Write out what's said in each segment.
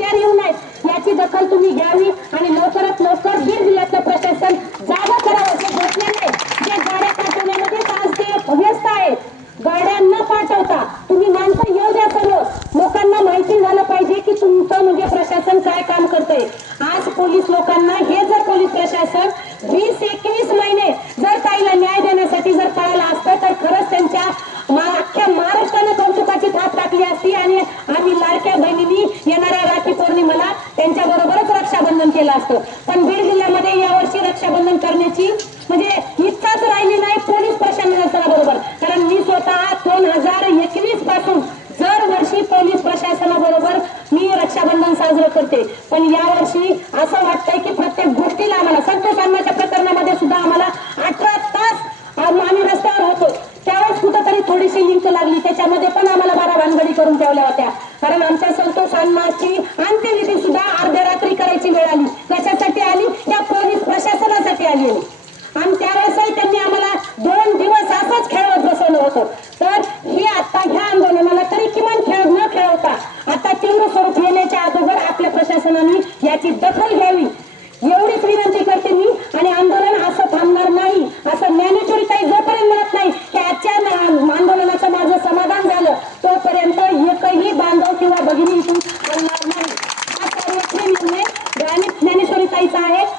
रस्त्यावर येऊ नयेत याची दखल तुम्ही घ्यावी आणि लवकरात लवकर बीड जिल्ह्यातलं प्रशासन जागा करावं जे घेतलं नाही जे गाड्या पाठवण्यामध्येच आज ते व्यस्त आहेत गाड्या न पाठवता तुम्ही माणसं येऊ द्या सर्व. लोकांना माहिती झालं पाहिजे की तुमचं म्हणजे प्रशासन काय काम करतंय. आज पोलीस लोकांना हे जर पोलीस प्रशासन वीस एकवीस महिने जर ताईला न्याय देण्यासाठी जर पाहिलं असतं तर खरंच त्यांच्या मा- अख्ख्या महाराष्ट्राने कौतुकाची थाप टाकली असती आणि आम्ही लाडक्या बहिणींनी येणाऱ्या राखी पौर्णिमेला त्यांच्या बरोबरच रक्षाबंधन केलं असतं. पण बीड जिल्ह्यामध्ये यावर्षी रक्षाबंधन करण्याची म्हणजे इच्छाच राहिली नाही पोलीस प्रशासनाबरोबर कारण मी स्वतः दोन हजार एकवीसपासून दरवर्षी पोलीस प्रशासनाबरोबर मी रक्षाबंधन साजरं करते. पण यावर्षी असं वाटतंय की प्रत्येक गोष्टीला आम्हाला संतोष अन्नाच्या लागली. त्याच्यामध्ये पण आम्हाला बारा भानगडी करून ठेवल्या होत्या. कारण आमच्या संतोष अन्माची अंत्यविधी सुद्धा अर्ध्या रात्री करायची वेळ आली. कशासाठी आली? त्या पोलीस प्रशासनासाठी आली आणि त्यावेळेसही त्यांनी आम्हाला दोन दिवस असंच खेळवत बसवलं होतं. तर हे आता ह्या आंदोलनाला तरी किमान खेळ न खेळवता आता तीव्र स्वरूप येण्याच्या अगोदर आपल्या प्रशासनाने याची दखल घ्यावी.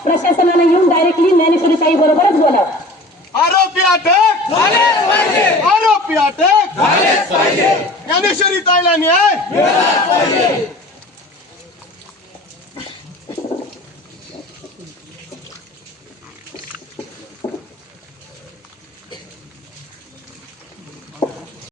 प्रशासनाने येऊन डायरेक्टली ज्ञानेश्वरीताई बरोबरच बोलावं. आरोपी अटक! आरोपी अटक! ज्ञानेश्वरी ताईला न्याय